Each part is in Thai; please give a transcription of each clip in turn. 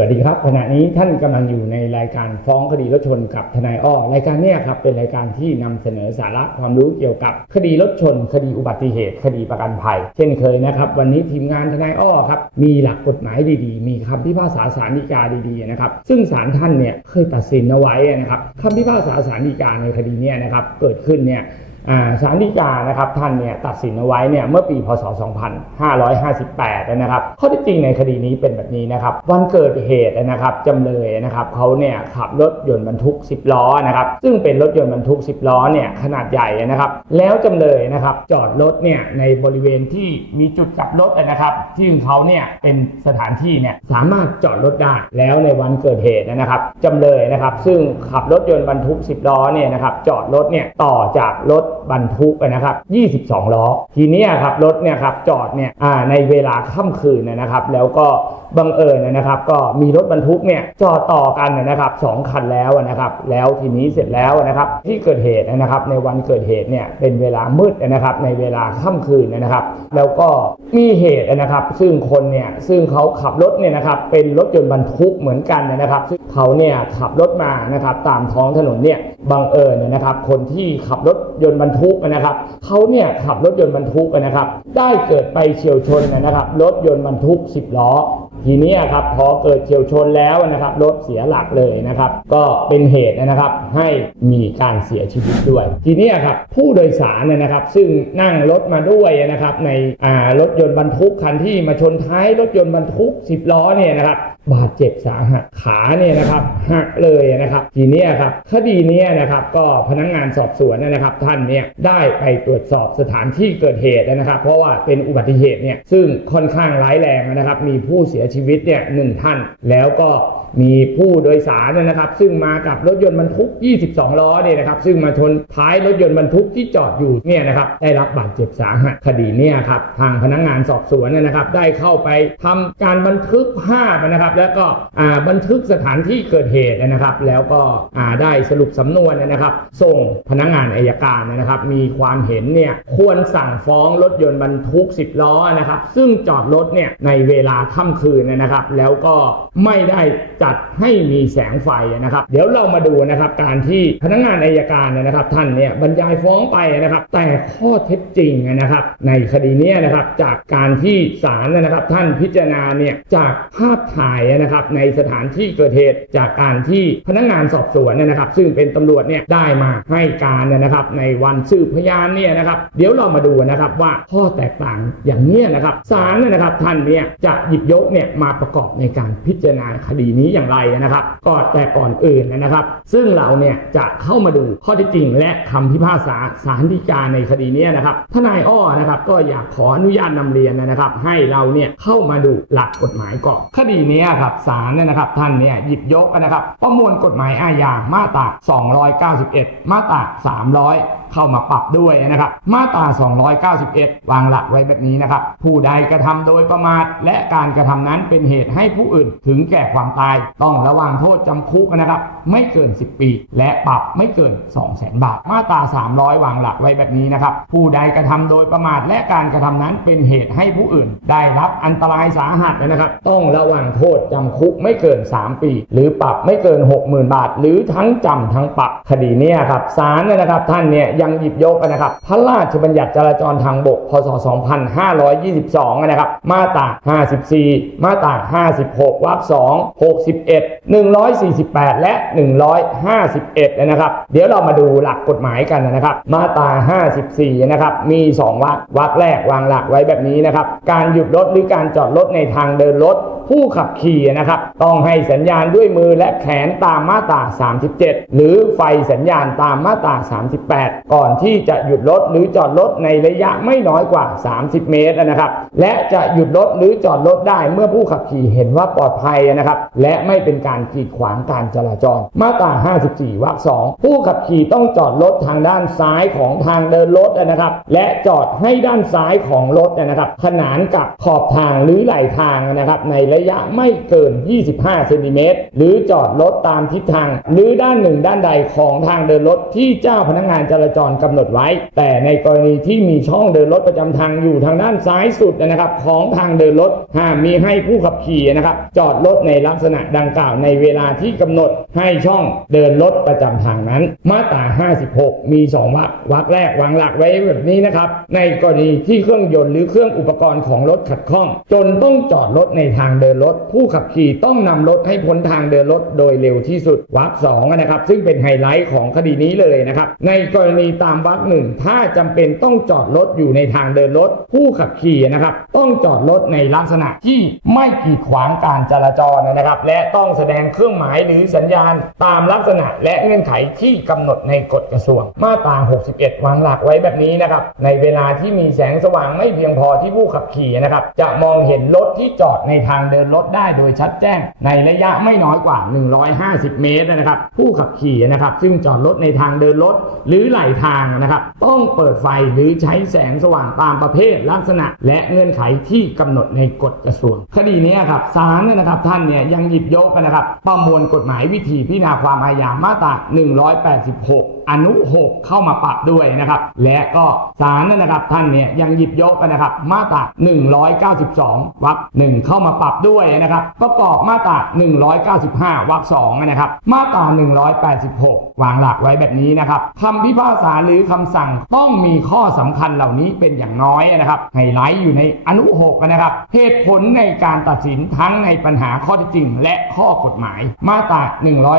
วัสดีครับขณะนี้ท่านกำลังอยู่ในรายการฟ้องคดีรถชนกับทนายอ้อรายการนี้ครับเป็นรายการที่นำเสนอสาระความรู้เกี่ยวกับ คดีรถชน คดีอุบัติเหตุ คดีประกันภัย เช่นเคยนะครับวันนี้ทีมงานทนายอ้อครับมีหลักกฎหมายดีๆ มีคำพิพากษาศาลฎีกาดีๆนะครับซึ่งศาลท่านเนี่ยเคยตัดสินเอาไว้นะครับคำพิพากษาศาลฎีกาในคดีนี้นะครับเกิดขึ้นเนี่ย อ่าศาลฎีกานะครับท่านเนี่ยตัดสินเอาไว้เนี่ยเมื่อปีพศ 2558 นะครับ ข้อเที่จริงในคดีนี้เป็นแบบนี้นะครับ วันเกิดเหตุนะครับจำเลยนะครับเขาเนี่ยขับรถยนต์บรรทุก 10 ล้อนะครับซึ่งเป็นรถยนต์บรรทุก 10 ล้อเนี่ยขนาดใหญ่นะครับ แล้วจำเลยนะครับจอดรถเนี่ยในบริเวณที่มีจุดกลับรถนะครับ ที่ของเขาเนี่ยเป็นสถานที่เนี่ยสามารถจอดรถได้แล้วในวันเกิดเหตุนะครับจำเลยนะครับ ซึ่งขับรถยนต์บรรทุก 10 ล้อเนี่ยนะครับจอดรถเนี่ยต่อจากรถบรรทุกนะครับ 22 ล้อ ทีนี้ครับรถเนี่ยครับจอดเนี่ยในเวลาค่ำคืนนะครับ แล้วก็บังเอิญนะครับ ก็มีรถบรรทุกเนี่ยจอดต่อกันนะครับสองคันแล้วนะครับ แล้วทีนี้เสร็จแล้วนะครับที่เกิดเหตุนะครับ ในวันเกิดเหตุเนี่ยเป็นเวลามืดนะครับ ในเวลาค่ำคืนนะครับ แล้วก็มีเหตุนะครับ ซึ่งคนเนี่ยซึ่งเขาขับรถเนี่ยนะครับเป็นรถยนต์บรรทุกเหมือนกันนะครับซึ่งเขาเนี่ยขับรถมานะครับตามท้องถนนเนี่ยบังเอิญนนะครับ คนที่ขับรถยนต์บรรทุกนะครับเขาเนี่ยขับรถยนต์บรรทุกนะครับ ได้เกิดไปเฉียวชนนะครับ รถยนต์บรรทุก 10 ล้อ ทีนี้ครับพอเกิดเฉียวชนแล้วนะครับ รถเสียหลักเลยนะครับ ก็เป็นเหตุนะครับให้มีการเสียชีวิตด้วย ทีนี้ครับผู้โดยสารนะครับ ซึ่งนั่งรถมาด้วยนะครับ ในรถยนต์บรรทุกคันที่มาชนท้ายรถยนต์บรรทุก 10 ล้อเนี่ยนะครับ บาดเจ็บสาหัสขาเนี่ยนะครับหักเลยนะครับ ทีนี้ครับคดีนี้นะครับก็พนักงานสอบสวนนะครับ ท่านเนี่ยได้ไปตรวจสอบสถานที่เกิดเหตุนะครับ เพราะว่าเป็นอุบัติเหตุเนี่ยซึ่งค่อนข้างร้ายแรงนะครับ มีผู้เสียชีวิตเนี่ยหนึ่งท่าน แล้วก็มีผู้โดยสารนะครับ ซึ่งมากับรถยนต์บรรทุก 22 ล้อเนี่ยนะครับ ซึ่งมาชนท้ายรถยนต์บรรทุกที่จอดอยู่เนี่ยนะครับได้รับบาดเจ็บสาหัสคดีเนี่ยครับทางพนักงานสอบสวนนยนะครับ ได้เข้าไปทำการบันทึกภาพนะครับแล้วก็บันทึกสถานที่เกิดเหตุนะครับ แล้วก็ได้สรุปสำนวนนะครับ ส่งพนักงานอายการนะครับ มีความเห็นเนี่ยควรสั่งฟ้องรถยนต์บรรทุก 10 ล้อนะครับ ซึ่งจอดรถเนี่ยในเวลาค่ำคืนนะครับ แล้วก็ไม่ได้จัดให้มีแสงไฟนะครับ เดี๋ยวเรามาดูนะครับการที่พนักงานอายการนะครับ ท่านเนี่ยบรรยายฟ้องไปนะครับ แต่ข้อเท็จจริงนะครับ ในคดีนี้นะครับจากการที่ศาลนะครับ ท่านพิจารณาเนี่ยจากภาพถ่ายนะครับในสถานที่เกิดเหตุจากการที่พนักงานสอบสวนนะครับ ซึ่งเป็นตำรวจเนี่ยได้มาให้การนะครับ ในวันสืบพยานเนี่ยนะครับ เดี๋ยวเรามาดูนะครับว่าข้อแตกต่างอย่างเนี้ยนะครับศาลนะครับท่านเนี่ยจะหยิบยกเนี่ยมาประกอบในการพิจารณาคดีนี้อย่างไรนะครับก่อนแต่ก่อนอื่นนะครับ ซึ่งเราเนี่ยจะเข้ามาดูข้อเท็จจริง และคำพิพากษาศาลฎีกาในคดีนี้นะครับทนายอ้อนะครับก็อยากขออนุญาตนำเรียนนะครับ ให้เราเนี่ยเข้ามาดูหลักกฎหมายก่อนคดีนี้เนี้ยครับศาลเนี่ยนะครับท่านเนี่ยหยิบยกนะครับ ประมวลกฎหมายอาญามาตรา 291 มาตรา 300 เข้ามาปรับด้วยนะครับ มาตรา 291 วางหลักไว้แบบนี้นะครับ ผู้ใดกระทำโดยประมาทและการกระทำนั้นเป็นเหตุให้ผู้อื่นถึงแก่ความตาย ต้องระวังโทษจำคุกนะครับ ไม่เกิน 10 ปี และปรับไม่เกิน 2 0 0 0 0 0 บาท มาตรา 300 วางหลักไว้แบบนี้นะครับ ผู้ใดกระทำโดยประมาทและการกระทำนั้นเป็นเหตุให้ผู้อื่น ได้รับอันตรายสาหัสนะครับ ต้องระวังโทษจำคุกไม่เกิน 3 ปี หรือปรับไม่เกิน 60,000 บาท หรือทั้งจำทั้งปรับคดีเนี้ครับศาลนะครับท่านเนี่ยยังหยิบยกนะครับพระราชบัญญัติจราจรทางบก พศ 2522 นะครับ มาตรา 54 มาตรา 56 วรรค 2 61 148 และ 151 นะครับ เดี๋ยวเรามาดูหลักกฎหมายกันนะครับ มาตรา 54 นะครับ มี 2 วรรควรรคแรกวางหลักไว้แบบนี้นะครับ การหยุดรถหรือการจอดรถในทางเดินรถผู้ขับขี่นะครับต้องให้สัญญาณด้วยมือและแขนตามมาตรา 37 หรือไฟสัญญาณตามมาตรา 38ก่อนที่จะหยุดรถหรือจอดรถในระยะไม่น้อยกว่า 30 เมตรนะครับ และจะหยุดรถหรือจอดรถได้เมื่อผู้ขับขี่เห็นว่าปลอดภัยนะครับ และไม่เป็นการกีดขวางการจราจร มาตรา 54 วรรคสองผู้ขับขี่ต้องจอดรถทางด้านซ้ายของทางเดินรถนะครับ และจอดให้ด้านซ้ายของรถนะครับ ขนานกับขอบทางหรือไหลทางนะครับในระยะไม่เกิน 25 เซนติเมตรหรือจอดรถตามทิศทาง หรือด้านหนึ่งด้านใดของทางเดินรถที่เจ้าพนักงานจราจรกำหนดไว้ แต่ในกรณีที่มีช่องเดินรถประจำทางอยู่ทางด้านซ้ายสุดนะครับ ของทางเดินรถห้ามมีให้ผู้ขับขี่นะครับ จอดรถในลักษณะดังกล่าวในเวลาที่กำหนดให้ช่องเดินรถประจำทางนั้น มาตรา 56 มี 2วรรควรรคแรกวางหลักไว้แบบนี้นะครับ ในกรณีที่เครื่องยนต์หรือเครื่องอุปกรณ์ของรถขัดข้อง จนต้องจอดรถในทางเดินรถ ผู้ขับขี่ต้องนำรถให้พ้นทางเดินรถโดยเร็วที่สุดวรรคสองนะครับ ซึ่งเป็นไฮไลท์ของคดีนี้เลยนะครับ ในกรณีตามวรรคหนึ่งถ้าจำเป็นต้องจอดรถอยู่ในทางเดินรถ ผู้ขับขี่นะครับ ต้องจอดรถในลักษณะที่ไม่กีดขวางการจราจรนะครับ และต้องแสดงเครื่องหมายหรือสัญญาณตามลักษณะและเงื่อนไขที่กำหนดในกฎกระทรวง มาตรา 61 วางหลักไว้แบบนี้นะครับ ในเวลาที่มีแสงสว่างไม่เพียงพอที่ผู้ขับขี่นะครับ จะมองเห็นรถที่จอดในทางเดินรถได้โดยชัดแจ้ง ในระยะไม่น้อยกว่า 150 เมตรนะครับ ผู้ขับขี่นะครับ ซึ่งจอดรถในทางเดินรถ หรือไหลทางนะครับ ต้องเปิดไฟหรือใช้แสงสว่างตามประเภทลักษณะ และเงื่อนไขที่กำหนดในกฎกระทรวง คดีนี้ครับศาลเนี่ยนะครับท่านเนี่ยยังหยิบยกนะครับ ประมวลกฎหมายวิธีพิจารณาความอาญามาตรา 186อนุ 6 เข้ามาปรับด้วยนะครับ และก็ศาลนยนะครับท่านเนี่ยยังหยิบยกนะครับ มาตรา 192 วรรคหนึ่งเข้ามาปรับด้วยนะครับ ประกอบมาตรา 195 วรรคสองนะครับ มาตรา 186 วางหลักไว้แบบนี้นะครับคำพิพากษาหรือคำสั่งต้องมีข้อสำคัญเหล่านี้เป็นอย่างน้อยนะครับไฮไลท์อยู่ในอนุ6นะครับเหตุผลในการตัดสินทั้งในปัญหาข้อท็จจริง และข้อกฎหมาย มาตรา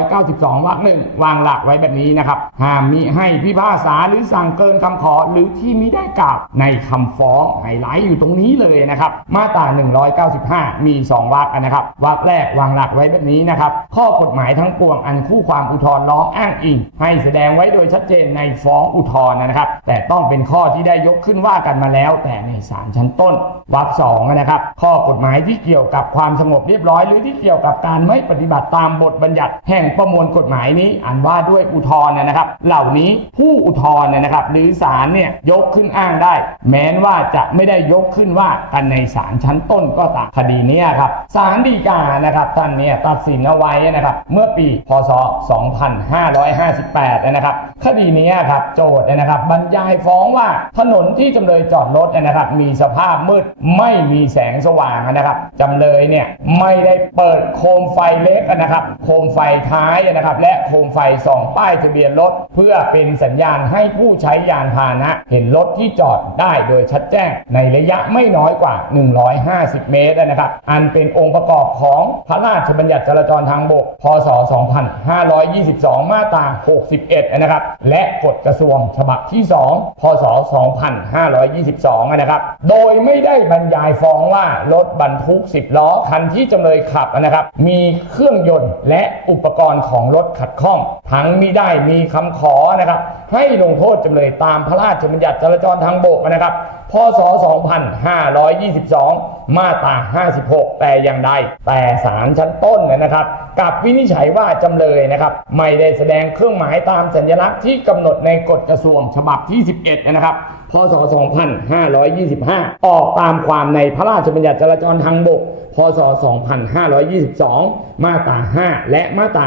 192 วรรคหนึ่งวางหลักไว้แบบนี้นะครับห้ามมิให้พิพากษาหรือสั่งเกินคำขอหรือที่มิได้กล่าวในคำฟ้องไฮไลท์อยู่ตรงนี้เลยนะครับ มาตรา 195 มี 2 วรรคนะครับวรรคแรกวางหลักไว้แบบนี้นะครับ ข้อกฎหมายทั้งปวงอันคู่ความอุทธรณ์ร้องอ้างอิง ให้แสดงไว้โดยชัดเจนในฟ้องอุทธรณ์นะครับ แต่ต้องเป็นข้อที่ได้ยกขึ้นว่ากันมาแล้ว แต่ในศาลชั้นต้นวรรคสองนะครับข้อกฎหมายที่เกี่ยวกับความสงบเรียบร้อย หรือที่เกี่ยวกับการไม่ปฏิบัติตามบทบัญญัติ แห่งประมวลกฎหมายนี้อันว่าด้วยอุทธรณ์นะครับ เหล่านี้ผู้อุทธรณ์นะครับ หรือศาลเนี่ยยกขึ้นอ้างได้ แม้นว่าจะไม่ได้ยกขึ้นว่ากันในศาลชั้นต้นก็ตามคดีนี้ครับศาลฎีกานะครับท่านเนี่ยตัดสินเอาไว้นะครับ เมื่อปีพศ 2558 นะครับ คดีนี้ครับโจทย์นะครับบรรยายฟ้องว่าถนนที่จำเลยจอดรถนะครับ มีสภาพมืดไม่มีแสงสว่างนะครับจำเลยเนี่ยไม่ได้เปิดโคมไฟเล็กนะครับ โคมไฟท้ายนะครับ และโคมไฟส่องป้ายทะเบียนรถ เพื่อเป็นสัญญาณให้ผู้ใช้ยานพาหนะ เห็นรถที่จอดได้โดยชัดแจ้ง ในระยะไม่น้อยกว่า 150 เมตรนะครับ อันเป็นองค์ประกอบของพระราชบัญญัติจราจรทางบก พศ 2522 มาตรา 61 นะครับ และกฎกระทรวงฉบับที่ 2 พศ 2522 นะครับ โดยไม่ได้บรรยายฟ้องว่ารถบรรทุก 10 ล้อคันที่จำเลยขับนะครับ มีเครื่องยนต์และอุปกรณ์ของรถขัดข้อง ทั้งมิได้มีคำขอนะครับให้ลงโทษจำเลยตามพระราชบัญญัติจราจรทางบกนะครับ พศ 2522 มาตรา 56 แต่อย่างใด แต่ศาลชั้นต้นนะครับกับวินิจฉัยว่าจำเลยนะครับ ไม่ได้แสดงเครื่องหมายตามสัญลักษณ์ที่กำหนดในกฎกระทรวงฉบับที่ 11 นะครับ พศ 2525 ออกตามความในพระราชบัญญัติจราจรทางบก พศ 2522 มาตรา 5 และมาตรา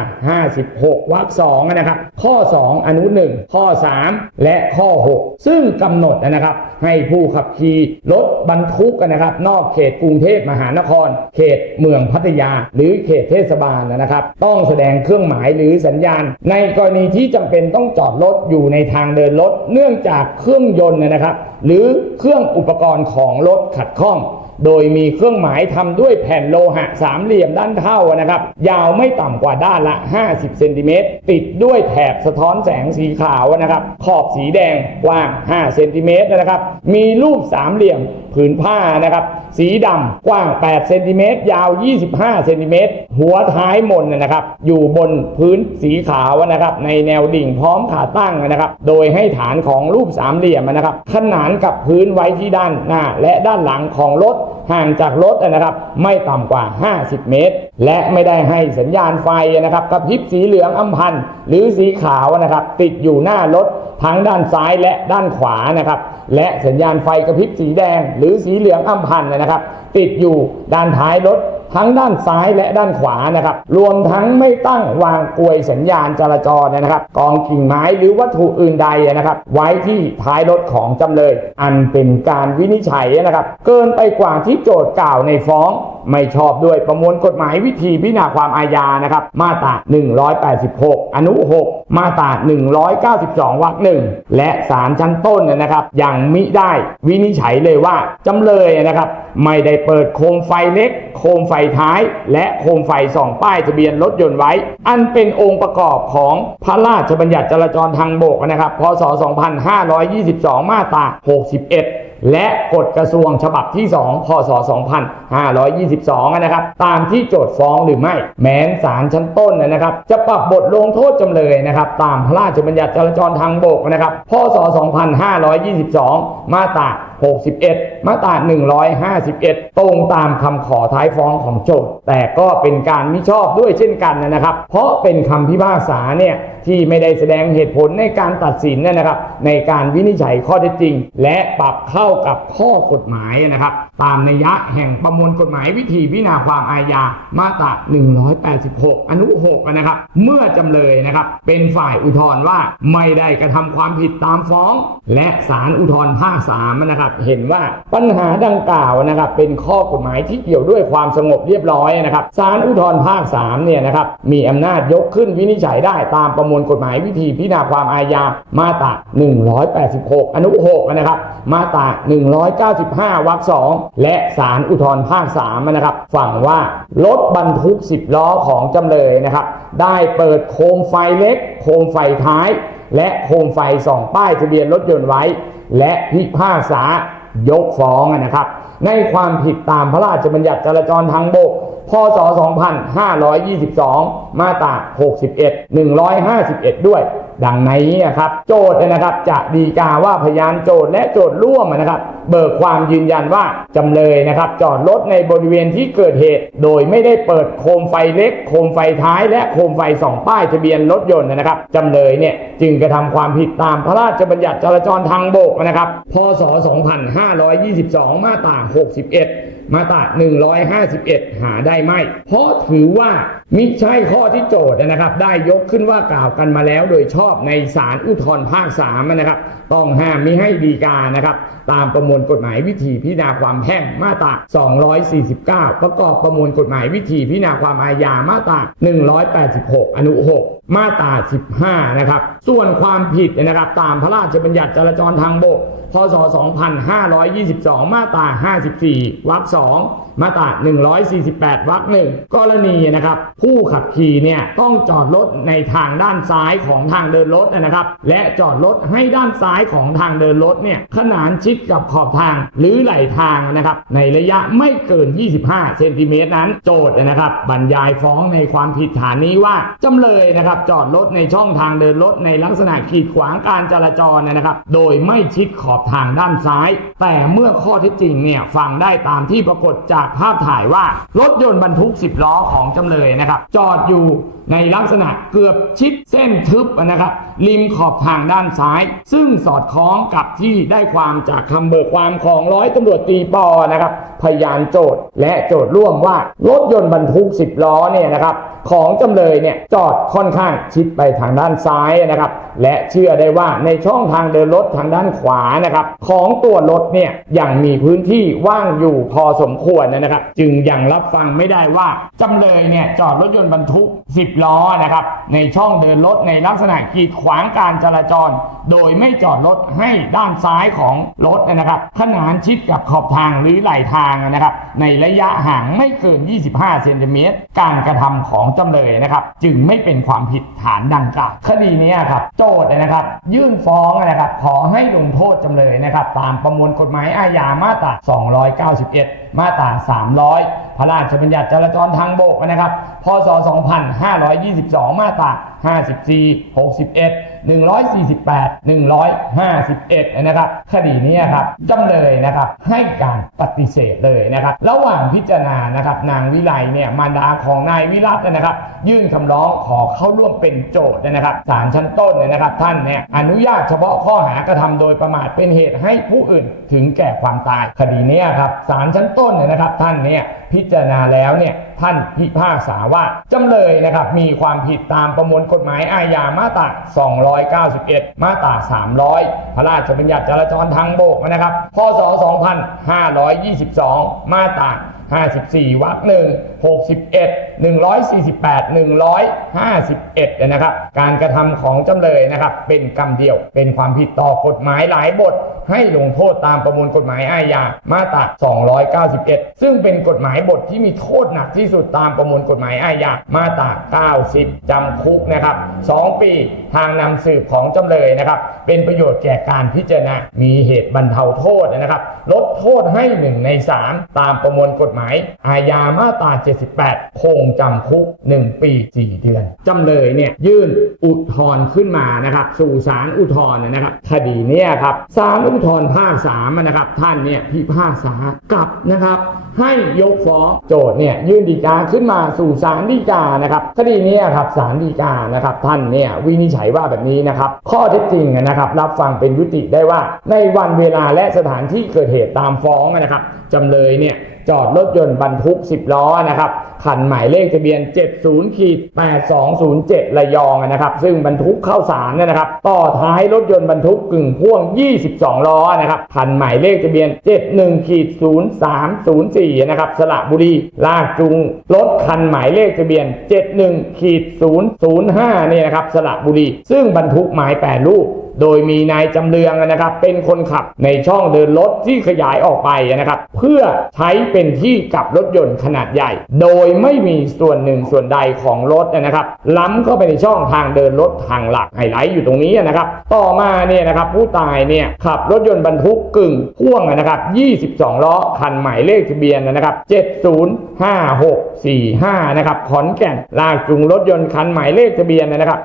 56 วรรค 2 นะครับ ข้อ 2 อนุ 1 ข้อ 3 และข้อ 6 ซึ่งกำหนดนะครับ ให้ผู้ขับขี่รถบรรทุกนะครับ นอกเขตกรุงเทพมหานคร เขตเมืองพัทยา หรือเขตเทศบาลนะครับ ต้องแสดงเครื่องหมายหรือสัญญาณ ในกรณีที่จำเป็นต้องจอดรถอยู่ในทางเดินรถ เนื่องจากเครื่องยนต์นะครับ หรือเครื่องอุปกรณ์ของรถขัดข้อง โดยมีเครื่องหมายทำด้วยแผ่นโลหะสามเหลี่ยมด้านเท่านะครับ ยาวไม่ต่ำกว่าด้านละ 50เซนติเมตรติดด้วยแถบสะท้อนแสงสีขาวนะครับ ขอบสีแดงกว้าง5เซนติเมตรนะครับ มีรูปสามเหลี่ยมผืนผ้านะครับ สีดำกว้าง 8 เซนติเมตร ยาว 25 เซนติเมตร หัวท้ายมนนะครับ อยู่บนพื้นสีขาวนะครับ ในแนวดิ่งพร้อมขาตั้งนะครับ โดยให้ฐานของรูปสามเหลี่ยมนะครับ ขนานกับพื้นไว้ที่ด้านหน้า และด้านหลังของรถ ห่างจากรถนะครับ ไม่ต่ำกว่า 50 เมตร และไม่ได้ให้สัญญาณไฟนะครับกระพริบสีเหลืองอำพันหรือสีขาวนะครับ ติดอยู่หน้ารถทั้งด้านซ้ายและด้านขวานะครับ และสัญญาณไฟกระพริบสีแดง หรือสีเหลืองอำพันนะครับ ติดอยู่ด้านท้ายรถ ทั้งด้านซ้ายและด้านขวานะครับ รวมทั้งไม่ตั้งวางกลวยสัญญาณจราจรนะครับ กองกิ่งไม้หรือวัตถุอื่นใดนะครับ ไว้ที่ท้ายรถของจำเลย อันเป็นการวินิจฉัยนะครับ เกินไปกว่าที่โจทย์กล่าวในฟ้อง ไม่ชอบด้วยประมวลกฎหมายวิธีพิจารณาความอาญานะครับ มาตรา 186 อนุ 6 มาตรา 192 วรรคหนึ่งและศาลชั้นต้นนยนะครับยังมิได้วินิจฉัยเลยว่าจำเลยนะครับ ไม่ได้เปิดโคมไฟเล็ก โคมไฟท้าย และโคมไฟส่องป้ายทะเบียนรถยนต์ไว้ อันเป็นองค์ประกอบของพระราชบัญญัติจราจรทางบกนะครับ พศ 2522 มาตรา 61 และกฎกระทรวงฉบับที่ 2 พศ 2522 นะครับ ตามที่โจทย์ฟ้องหรือไม่ แม้นศาลชั้นต้นนะครับ จะปรับบทลงโทษจำเลยนะครับ ตามพระราชบัญญัติจราจรทางบกนะครับ พศ 2522 มาตรา 61 มาตรา151 ตรงตามคำขอท้ายฟ้องของโจทย์แต่ก็เป็นการมิชอบด้วยเช่นกันนะครับ เพราะเป็นคำพิพากษาเนี่ยที่ไม่ได้แสดงเหตุผลในการตัดสินนะครับ ในการวินิจฉัยข้อเท็จจริง และปรับเข้ากับข้อกฎหมายนะครับ ตามนัยยะแห่งประมวลกฎหมายวิธีพิจารณาความอาญามาตรา 186 อนุ 6 นะครับ เมื่อจำเลยนะครับ เป็นฝ่ายอุทธรณ์ว่าไม่ได้กระทำความผิดตามฟ้อง และศาลอุทธรณ์ภาค3นะครับ เห็นว่าปัญหาดังกล่าวนะครับเป็นข้อกฎหมายที่เกี่ยวด้วยความสงบเรียบร้อยนะครับศาลอุทธรณ์ภาค3เนี่ยนะครับมีอำนาจยกขึ้นวินิจฉัยได้ตามประมวลกฎหมายวิธีพิจารณาความอาญามาตรา 186 อนุ 6 นะครับ มาตรา 195 วรรค 2 และศาลอุทธรณ์ภาค3นะครับฝั่งว่ารถบรรทุก 10 ล้อของจำเลยนะครับได้เปิดโคมไฟเล็ก โคมไฟท้าย และโคมไฟส่องป้ายทะเบียนรถยนต์ไว้ และพิพากษา ยกฟ้องนะครับ ในความผิดตามพระราชบัญญัติจราจรทางบก พศ 2522 มาตรา61 151 ด้วย ดังนี้นะครับ โจทย์นะครับจะดีกาว่าพยานโจทย์และโจทย์ร่วมนะครับ เบิกความยืนยันว่าจำเลยนะครับ จอดรถในบริเวณที่เกิดเหตุ โดยไม่ได้เปิดโคมไฟเล็ก โคมไฟท้าย และโคมไฟสองป้ายทะเบียนรถยนต์นะครับจำเลยเนี่ยจึงกระทำความผิดตามพระราชบัญญัติจราจรทางบกนะครับ พศ 2522 มาตรา 61 มาตรา151 หาได้ไหม เพราะถือว่ามิใช่ข้อที่โจทย์นะครับ ได้ยกขึ้นว่ากล่าวกันมาแล้วโดยชอบในศาลอุทธรณ์ภาค3นะครับ ต้องห้ามมิให้ดีกานะครับ ตามประมวลกฎหมายวิธีพิจารณาความแพ่งมาตรา249 ประกอบประมวลกฎหมายวิธีพิจารณาความอาญามาตรา186 อนุ 6มาตรา 15 นะครับ ส่วนความผิดนะครับ ตามพระราชบัญญัติจราจรทางบก พศ 2522 มาตรา 54 วรรค 2มาตรา 148 วรรคหนึ่งกรณีนะครับ ผู้ขับขี่เนี่ยต้องจอดรถในทางด้านซ้ายของทางเดินรถนะครับ และจอดรถให้ด้านซ้ายของทางเดินรถเนี่ยขนานชิดกับขอบทางหรือไหลทางนะครับ ในระยะไม่เกิน 25 เซนติเมตรนั้น โจทย์นะครับ บรรยายฟ้องในความผิดฐานนี้ว่าจำเลยนะครับ จอดรถในช่องทางเดินรถในลักษณะขีดขวางการจราจรนะครับ โดยไม่ชิดขอบทางด้านซ้าย แต่เมื่อข้อเท็จจริงเนี่ยฟังได้ตามที่ปรากฏจากจากภาพถ่ายว่ารถยนต์บรรทุก 10 ล้อของจำเลยนะครับ จอดอยู่ในลักษณะเกือบชิดเส้นทึบนะครับริมขอบทางด้านซ้าย ซึ่งสอดคล้องกับที่ได้ความจากคำเบิกความของร้อยตำรวจตีปอนะครับพยานโจทย์และโจทย์ร่วมว่ารถยนต์บรรทุก 10 ล้อเนี่ยนะครับของจำเลยเนี่ยจอดค่อนข้างชิดไปทางด้านซ้ายนะครับ และเชื่อได้ว่าในช่องทางเดินรถทางด้านขวานะครับ ของตัวรถเนี่ยยังมีพื้นที่ว่างอยู่พอสมควรนะครับ จึงยังรับฟังไม่ได้ว่าจำเลยเนี่ยจอดรถยนต์บรรทุก 10 ล้อนะครับ ในช่องเดินรถในลักษณะกีดขวางการจราจร โดยไม่จอดรถให้ด้านซ้ายของรถนะครับ ขนานชิดกับขอบทางหรือไหลทางนะครับ ในระยะห่างไม่เกิน 25 เซนติเมตร การกระทำของจำเลยนะครับ จึงไม่เป็นความผิดฐานดังกล่าวคดีนี้ครับโจทย์นะครับ ยื่นฟ้องนะครับ ขอให้ลงโทษจำเลยนะครับ ตามประมวลกฎหมายอาญามาตรา 291 มาตรา300 พระราชบัญญัติจราจรทางบกนะครับ พศ 2522 มาตรา 54 61 148 151 นะครับ คดีนี้ครับจำเลยนะครับให้การปฏิเสธเลยนะครับระหว่างพิจารณานะครับนางวิไลเนี่ยมารดาของนายวิรัตนะครับ ยื่นคำร้องขอเข้าร่วมเป็นโจทย์นะครับศาลชั้นต้นเนี่ยนะครับ ท่านเนี่ยอนุญาตเฉพาะข้อหากระทำโดยประมาทเป็นเหตุให้ผู้อื่นถึงแก่ความตายคดีนี้ครับศาลชั้นต้นเนี่ยนะครับท่านเนี่ยพิจารณาแล้วเนี่ยท่านพิพากษาว่าจำเลยนะครับมีความผิดตามประมวลกฎหมายอาญามาตรา291 มาตรา 300 พระราชบัญญัติจราจรทางบกนะครับ พศ 2522 มาตรา54 วรรคหนึ่ง61 148 151นะครับ การกระทำของจำเลยนะครับ เป็นกรรมเดียว เป็นความผิดต่อกฎหมายหลายบท ให้ลงโทษตามประมวลกฎหมายอาญา มาตรา 291 ซึ่งเป็นกฎหมายบทที่มีโทษหนักที่สุดตามประมวลกฎหมายอาญา มาตรา 90จำคุกนะครับ 2 ปี ทางนำสืบของจำเลยนะครับ เป็นประโยชน์แก่การพิจารณา มีเหตุบรรเทาโทษนะครับ ลดโทษให้ 1 ใน 3 ตามประมวลกฎหมายอาญามาตรา 78 คงจำคุก 1 ปี 4 เดือน จำเลยเนี่ยยื่นอุทธรณ์ขึ้นมานะครับ สู่ศาลอุทธรณ์นะครับ คดีเนี่ยครับศาลอุทธรณ์ภาค3นะครับ ท่านเนี่ยพิพากษากลับนะครับ ให้ยกฟ้องโจทย์เนี่ยยื่นฎีกาขึ้นมาสู่ศาลฎีกานะครับคดีนี้ครับศาลฎีกานะครับ ท่านเนี่ยวินิจฉัยว่าแบบนี้นะครับ ข้อเท็จจริงนะครับ รับฟังเป็นยุติได้ว่าในวันเวลาและสถานที่เกิดเหตุตามฟ้องนะครับจำเลยเนี่ย จอดรถยนต์บรรทุก 10 ล้อนะครับคันหมายเลขทะเบียน 70ขีด8207 ระยองนะครับ ซึ่งบรรทุกเข้าสารนะครับ ต่อท้ายรถยนต์บรรทุกกึ่งพ่วง 22 ล้อนะครับคันหมายเลขทะเบียน 71ขีด0304 นะครับ สระบุรี ลากจูงรถคันหมายเลขทะเบียน 71ขีด005 นี่นะครับ สระบุรี ซึ่งบรรทุกไม้แปรรูป โดยมีนายจำเรืองนะครับเป็นคนขับในช่องเดินรถที่ขยายออกไปนะครับ เพื่อใช้เป็นที่กับรถยนต์ขนาดใหญ่ โดยไม่มีส่วนหนึ่งส่วนใดของรถนะครับ ล้ำเข้าไปในช่องทางเดินรถทางหลักไฮไลท์อยู่ตรงนี้นะครับ ต่อมาเนี่ยนะครับผู้ตายเนี่ยขับรถยนต์บรรทุกกึ่งพ่วงนะครับ 22 ล้อคันหมายเลขทะเบียนนะครับ 705645 นะครับขอนแก่นลากจูงรถยนต์คันหมายเลขทะเบียนนะครับ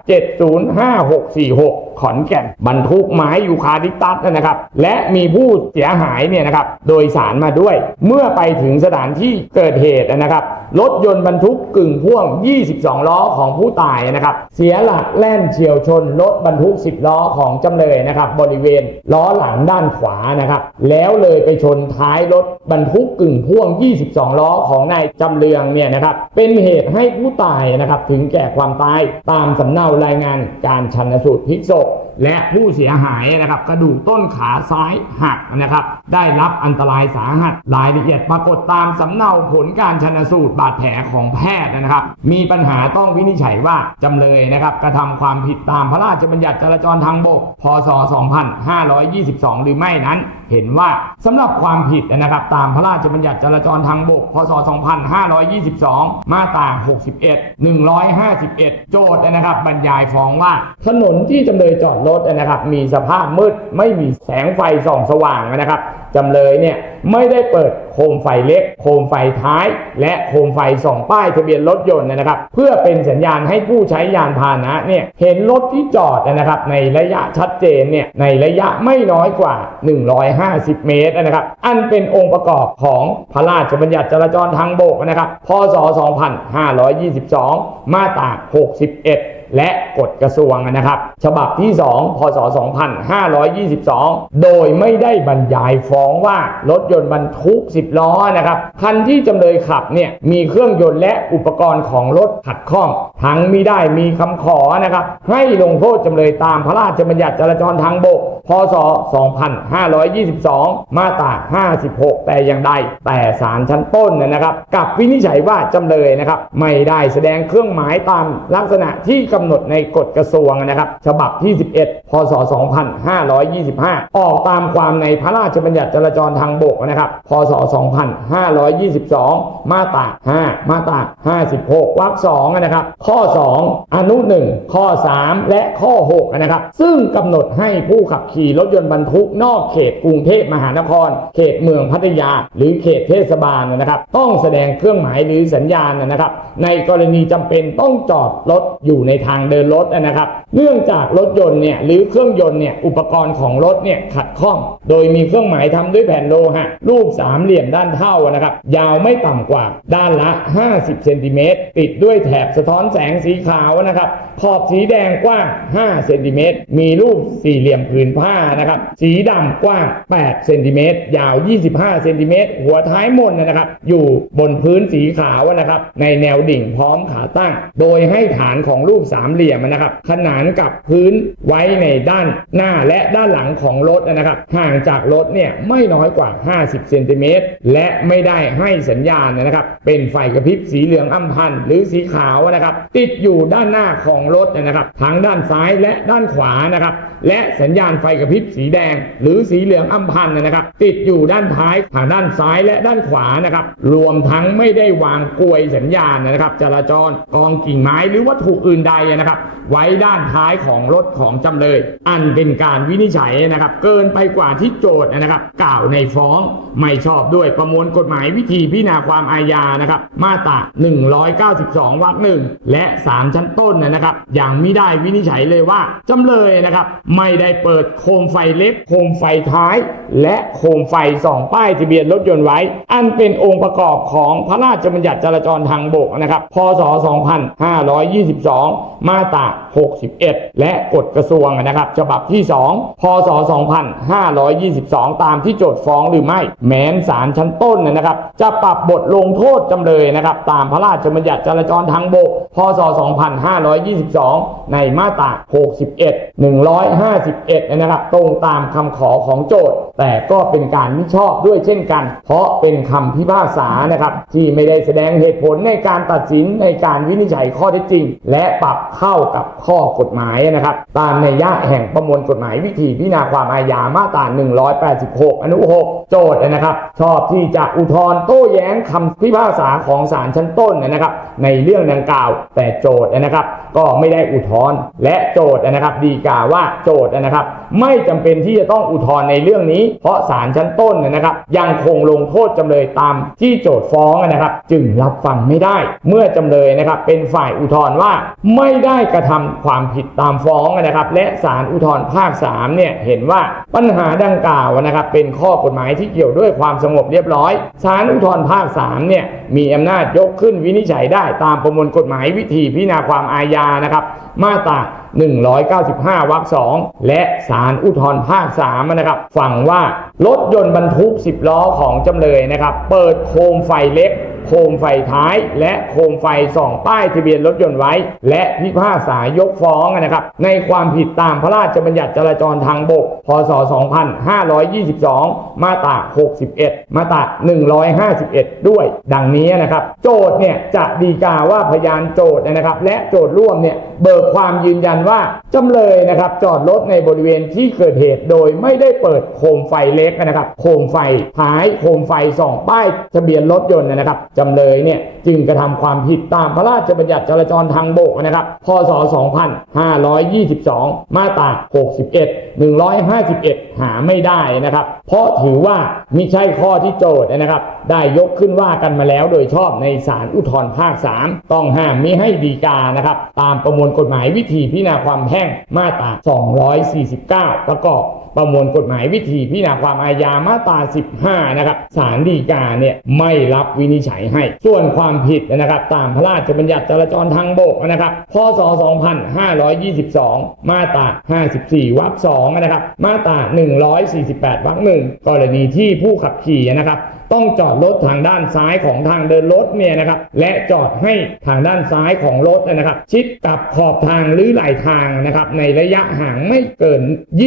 705646 ขอนแก่นบรรทุกไม้ยูคาลิปตัสนะครับ และมีผู้เสียหายเนี่ยนะครับโดยสารมาด้วย เมื่อไปถึงสถานที่เกิดเหตุนะครับรถยนต์บรรทุกกึ่งพ่วง 22 ล้อของผู้ตายนะครับ เสียหลักแล่นเฉียวชนรถบรรทุก 10 ล้อของจำเลยนะครับ บริเวณล้อหลังด้านขวานะครับ แล้วเลยไปชนท้ายรถบรรทุกกึ่งพ่วง 22 ล้อของนายจำเรืองเนี่ยนะครับ เป็นเหตุให้ผู้ตายนะครับถึงแก่ความตายตามสำเนารายงานการชันสูตรพลิกศพ และผู้เสียหายนะครับ กระดูกต้นขาซ้ายหักนะครับ ได้รับอันตรายสาหัสรายละเอียดปรากฏตามสำเนาผลการชนสูตรบาดแผลของแพทย์นะครับ มีปัญหาต้องวินิจฉัยว่าจำเลยนะครับกระทำความผิดตามพระราชบัญญัติจราจรทางบก พศ 2522 หรือไม่นั้น เห็นว่าสำหรับความผิดนะครับ ตามพระราชบัญญัติจราจรทางบก พศ 2522 มาตรา 61 151 โจทย์นะครับบรรยายฟ้องว่าถนนที่จำเลยจอดรถนะครับ มีสภาพมืดไม่มีแสงไฟส่องสว่างนะครับจำเลยเนี่ยไม่ได้เปิดโคมไฟเล็ก โคมไฟท้าย และโคมไฟส่องป้ายทะเบียนรถยนต์นะครับ เพื่อเป็นสัญญาณให้ผู้ใช้ยานพาหนะเนี่ยเห็นรถที่จอดนะครับ ในระยะชัดเจนเนี่ยในระยะไม่น้อยกว่า 150 เมตรนะครับ อันเป็นองค์ประกอบของพระราชบัญญัติจราจรทางบกนะครับพศ 2522 มาตรา 61 และกฎกระทรวงนะครับ ฉบับที่ 2 พศ 2522 โดยไม่ได้บรรยายฟ้องว่ารถยนต์บรรทุก 10 ล้อนะครับคันที่จำเลยขับเนี่ยมีเครื่องยนต์และอุปกรณ์ของรถขัดข้อง ทั้งมิได้มีคำขอนะครับ ให้ลงโทษจำเลยตามพระราชบัญญัติจราจรทางบก พศ 2522 มาตรา 56 แต่อย่างใด แต่ศาลชั้นต้นนยนะครับ กับวินิจฉัยว่าจำเลยนะครับ ไม่ได้แสดงเครื่องหมายตามลักษณะที่กำหนดในกฎกระทรวงนะครับฉบับที่ 11 พศ 2525 ออกตามความในพระราชบัญญัติจราจรทางบกนะครับ พศ 2522 มาตรา 5 มาตรา 56 วรรค 2 นะครับ ข้อ 2 อนุ 1 ข้อ 3 และข้อ 6 นะครับ ซึ่งกำหนดให้ผู้ขับขี่รถยนต์บรรทุกนอกเขตกรุงเทพมหานคร เขตเมืองพัทยา หรือเขตเทศบาลนะครับ ต้องแสดงเครื่องหมายหรือสัญญาณนะครับ ในกรณีจำเป็นต้องจอดรถอยู่ในทางเดินรถนะครับ เนื่องจากรถยนต์เนี่ยหรือเครื่องยนต์เนี่ยอุปกรณ์ของรถเนี่ยขัดข้อง โดยมีเครื่องหมายทำด้วยแผ่นโลหะรูปสามเหลี่ยมด้านเท่านะครับ ยาวไม่ต่ำกว่าด้านละ 50เซนติเมตรติดด้วยแถบสะท้อนแสงสีขาวนะครับ ขอบสีแดงกว้าง5เซนติเมตรมีรูปสี่เหลี่ยมผืนผ้านะครับ สีดำกว้าง8เซนติเมตรยาว 25เซนติเมตรหัวท้ายมนนะครับ อยู่บนพื้นสีขาวนะครับ ในแนวดิ่งพร้อมขาตั้ง โดยให้ฐานของรูปสามเหลี่ยมนะครับ ขนานกับพื้นไว้ในด้านหน้าและด้านหลังของรถนะครับ ห่างจากรถเนี่ยไม่น้อยกว่า 50เซนติเมตรและไม่ได้ให้สัญญาณนะครับ เป็นไฟกระพริบสีเหลืองอัมพันหรือสีขาวนะครับ ติดอยู่ด้านหน้าของรถนะครับ ทั้งด้านซ้ายและด้านขวานะครับ และสัญญาณไฟกระพริบสีแดง หรือสีเหลืองอัมพันนะครับ ติดอยู่ด้านท้ายทางด้านซ้ายและด้านขวานะครับ รวมทั้งไม่ได้วางกลวยสัญญาณนะครับ จราจรกองกิ่งไม้หรือวัตถุอื่นใดนะครับไว้ด้านท้ายของรถของจำเลย อันเป็นการวินิจฉัยนะครับ เกินไปกว่าที่โจทย์นะครับ กล่าวในฟ้องไม่ชอบด้วยประมวลกฎหมายวิธีพิจารณาความอาญานะครับ มาตรา 192 วรรคหนึ่งและศาลชั้นต้นนะครับ อยังไม่ได้วินิจฉัยเลยว่าจำเลยนะครับ ไม่ได้เปิดโคมไฟเล็กโคมไฟท้าย และโคมไฟสองป้ายทะเบียนรถยนต์ไว้ อันเป็นองค์ประกอบของพระราชบัญญัติจราจรทางบกนะครับ พศ 2522มาตรา 61 และกฎกระทรวงนะครับฉบับที่ 2 พศ 2522 ตามที่โจทก์ฟ้องหรือไม่ แม้นศาลชั้นต้นนะครับ จะปรับบทลงโทษจำเลยนะครับ ตามพระราชบัญญัติจราจรทางบก พศ 2522 ในมาตรา 61 151 นะครับ ตรงตามคำขอของโจทก์แต่ก็เป็นการมิชอบด้วยเช่นกัน เพราะเป็นคำพิพากษานะครับ ที่ไม่ได้แสดงเหตุผลในการตัดสินในการวินิจฉัยข้อเท็จจริง และปรับเข้ากับข้อกฎหมายนะครับ ตามในยะแห่งประมวลกฎหมายวิธีพิจารณาความอาญามาตรา 186 อนุ 6 โจทย์นะครับ ชอบที่จะอุทธรณ์โต้แย้งคำพิพากษาของศาลชั้นต้นนะครับ ในเรื่องดังกล่าว แต่โจทย์นะครับ ก็ไม่ได้อุทธรณ์และโจทย์นะครับ ดีกาว่าโจทย์นะครับ ไม่จำเป็นที่จะต้องอุทธรณ์ในเรื่องนี้ เพราะศาลชั้นต้นนะครับ ยังคงลงโทษจำเลยตามที่โจทย์ฟ้องนะครับ จึงรับฟังไม่ได้ เมื่อจำเลยนะครับ เป็นฝ่ายอุทธรณ์ว่าไม่ได้กระทำความผิดตามฟ้องนะครับ และศาลอุทธรณ์ภาค3เนี่ยเห็นว่าปัญหาดังกล่าวนะครับเป็นข้อกฎหมายที่เกี่ยวด้วยความสงบเรียบร้อยศาลอุทธรณ์ภาค3เนี่ยมีอำนาจยกขึ้นวินิจฉัยได้ตามประมวลกฎหมายวิธีพิจารณาความอาญานะครับ มาตรา195วรรค2และศาลอุทธรณ์ภาค3นะครับฟังว่ารถยนต์บรรทุก 10 ล้อของจำเลยนะครับ เปิดโคมไฟเล็ก โคมไฟท้าย และโคมไฟส่องป้ายทะเบียนรถยนต์ไว้ และพิพากษายกฟ้องนะครับ ในความผิดตามพระราชบัญญัติจราจรทางบก พศ 2522 มาตรา 61 มาตรา 151 ด้วย ดังนี้นะครับ โจทย์เนี่ยจะดีกาว่าพยานโจทย์นะครับ และโจทย์ร่วมเนี่ย เบิกความยืนยันว่าจำเลยนะครับจอดรถในบริเวณที่เกิดเหตุโดยไม่ได้เปิดโคมไฟเล็กนะครับโคมไฟท้ายโคมไฟส่องป้ายทะเบียนรถยนต์นะครับจำเลยเนี่ยจึงกระทำความผิดตามพระราชบัญญัติจราจรทางบกนะครับพศ 2522 มาตรา61 151 หาไม่ได้นะครับ เพราะถือว่ามิใช่ข้อที่โจทย์นะครับ ได้ยกขึ้นว่ากันมาแล้วโดยชอบในศาลอุทธรณ์ภาค 3 ต้องห้ามมิให้ดีกานะครับ ตามประมวลลกฎหมายวิธีพิจารณาความแพ่งมาตรา 249 ประกอบ ประมวลกฎหมายวิธีพิจารณาความอาญามาตรา 15 นะครับศาลฎีกาเนี่ยไม่รับวินิจฉัยให้ ส่วนความผิดนะครับ ตามพระราชบัญญัติจราจรทางบกนะครับ พศ 2522 มาตรา 54 วรรค 2 นะครับ มาตรา 148 วรรค 1 กรณีที่ผู้ขับขี่นะครับต้องจอดรถทางด้านซ้ายของทางเดินรถเนี่ยนะครับและจอดให้ทางด้านซ้ายของรถนะครับ ชิดกับขอบทางหรือไหลทางนะครับในระยะห่างไม่เกิน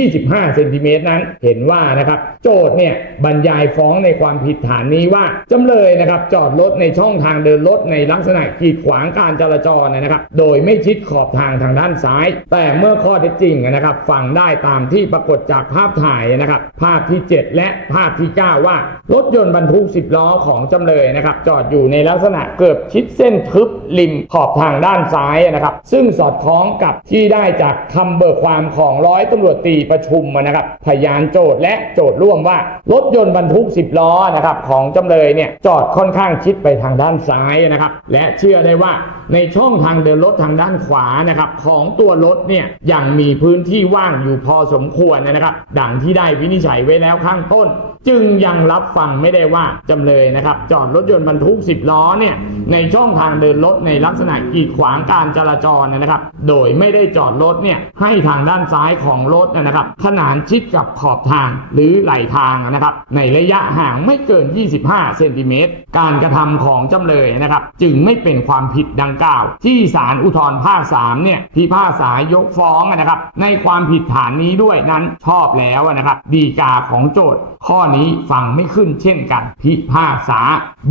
25เซนติเมตรนั้นเห็นว่านะครับโจทย์เนี่ยบรรยายฟ้องในความผิดฐานนี้ว่าจำเลยนะครับจอดรถในช่องทางเดินรถในลักษณะกีดขวางการจราจรนะครับ โดยไม่ชิดขอบทางทางด้านซ้าย แต่เมื่อข้อเท็จจริงนะครับฟังได้ตามที่ปรากฏจากภาพถ่ายนะครับ ภาพที่ 7 และภาพที่ 9 ว่ารถยนต์บรรทุก 10 ล้อของจำเลยนะครับ จอดอยู่ในลักษณะเกือบชิดเส้นทึบริมขอบทางด้านซ้ายนะครับ ซึ่งสอดคล้องกับที่ได้จากคำเบิกความของร้อยตำรวจตีประชุมนะครับ พยานโจทย์และโจทย์ร่วมว่ารถยนต์บรรทุก 10 ล้อนะครับของจำเลยเนี่ยจอดค่อนข้างชิดไปทางด้านซ้ายนะครับ และเชื่อได้ว่าในช่องทางเดินรถทางด้านขวานะครับของตัวรถเนี่ยยังมีพื้นที่ว่างอยู่พอสมควรนะครับ ดังที่ได้วินิจฉัยไว้แล้วข้างต้นจึงยังรับฟังไม่ได้ว่าจำเลยนะครับ จอดรถยนต์บรรทุก 10 ล้อเนี่ยในช่องทางเดินรถในลักษณะกีดขวางการจราจรนะครับ โดยไม่ได้จอดรถเนี่ยให้ทางด้านซ้ายของรถนะครับ ขนานชิดกับขอบทางหรือไหลทางนะครับ ในระยะห่างไม่เกิน 25 เซนติเมตรการกระทำของจำเลยนะครับ จึงไม่เป็นความผิดดังกล่าว ที่ศาลอุทธรภาค3เนี่ยพิพากษายกฟ้องนะครับ ในความผิดฐานนี้ด้วยนั้นชอบแล้วนะครับ ดีกาของโจทย์ข้อนี้ฟังไม่ขึ้นเช่นกัน พิพากษา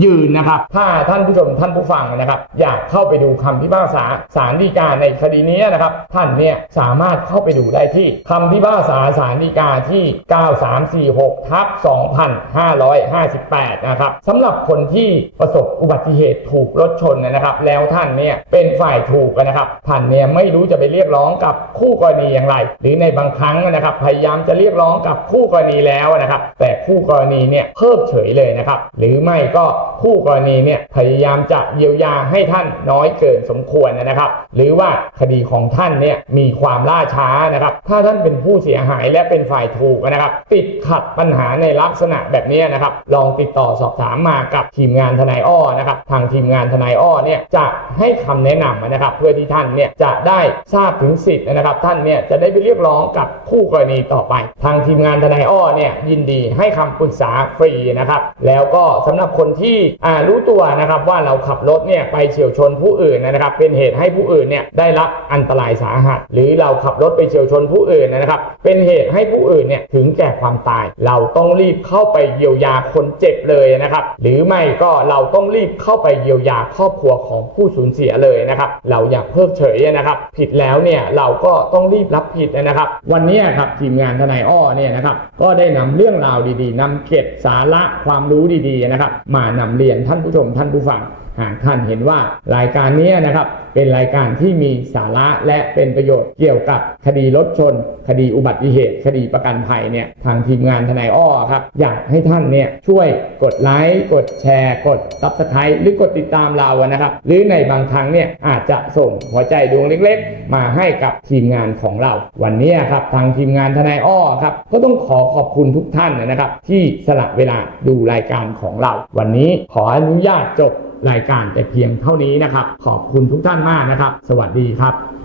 ยืนนะครับ ถ้าท่านผู้ชมท่านผู้ฟังนะครับ อยากเข้าไปดูคำพิพากษาศาลฎีกาในคดีนี้นะครับ ท่านเนี่ยสามารถเข้าไปดูได้ที่คำพิพากษาศาลฎีกาที่ 9346ทับ2558 นะครับสำหรับคนที่ประสบอุบัติเหตุถูกรถชนนะครับ แล้วท่านเนี่ยเป็นฝ่ายถูกนะครับท่านเนี่ยไม่รู้จะไปเรียกร้องกับคู่กรณีอย่างไร หรือในบางครั้งนะครับ พยายามจะเรียกร้องกับคู่กรณีแล้วนะครับ แต่คู่คู่กรณีเนี่ยเพิกเฉยเลยนะครับ หรือไม่ก็คู่กรณีเนี่ยพยายามจะเยียวยาให้ท่านน้อยเกินสมควรนะครับ หรือว่าคดีของท่านเนี่ยมีความล่าช้านะครับ ถ้าท่านเป็นผู้เสียหายและเป็นฝ่ายถูกนะครับ ติดขัดปัญหาในลักษณะแบบนี้นะครับ ลองติดต่อสอบถามมากับทีมงานทนายอ้อนะครับ ทางทีมงานทนายอ้อเนี่ยจะให้คำแนะนำนะครับ เพื่อที่ท่านเนี่ยจะได้ทราบถึงสิทธิ์นะครับ ท่านเนี่ยจะได้ไปเรียกร้องกับคู่กรณีต่อไป ทางทีมงานทนายอ้อเนี่ยยินดีให้คำปรึกษาฟรีนะครับแล้วก็สำหรับคนที่รู้ตัวนะครับว่าเราขับรถเนี่ยไปเฉียวชนผู้อื่นนะครับ เป็นเหตุให้ผู้อื่นเนี่ยได้รับอันตรายสาหัส หรือเราขับรถไปเฉียวชนผู้อื่นนะครับ เป็นเหตุให้ผู้อื่นเนี่ยถึงแก่ความตาย เราต้องรีบเข้าไปเยียวยาคนเจ็บเลยนะครับ หรือไม่ก็เราต้องรีบเข้าไปเยียวยาครอบครัวของผู้สูญเสียเลยนะครับเราอย่าเพิกเฉยนะครับ ผิดแล้วเนี่ยเราก็ต้องรีบรับผิดนะครับ วันนี้ครับทีมงานทนายอ้อเนี่ยนะครับก็ได้นำเรื่องราวดีนำเก็บสาระความรู้ดีๆนะครับ มานำเรียนท่านผู้ชมท่านผู้ฟัง ท่านเห็นว่ารายการนี้นะครับเป็นรายการที่มีสาระและเป็นประโยชน์เกี่ยวกับคดีรถชน คดีอุบัติเหตุ คดีประกันภัยเนี่ยทางทีมงานทนายอ้อครับอยากให้ท่านเนี่ยช่วยกดไลค์กดแชร์ กด subscribe หรือกดติดตามเรานะครับ หรือในบางครั้งเนี่ยอาจจะส่งหัวใจดวงเล็กๆ มาให้กับทีมงานของเรา วันนี้ครับทางทีมงานทนายอ้อครับก็ต้องขอขอบคุณทุกท่านนะครับ ที่สละเวลาดูรายการของเรา วันนี้ขออนุญาตจบ รายการแต่เพียงเท่านี้นะครับ ขอบคุณทุกท่านมากนะครับ สวัสดีครับ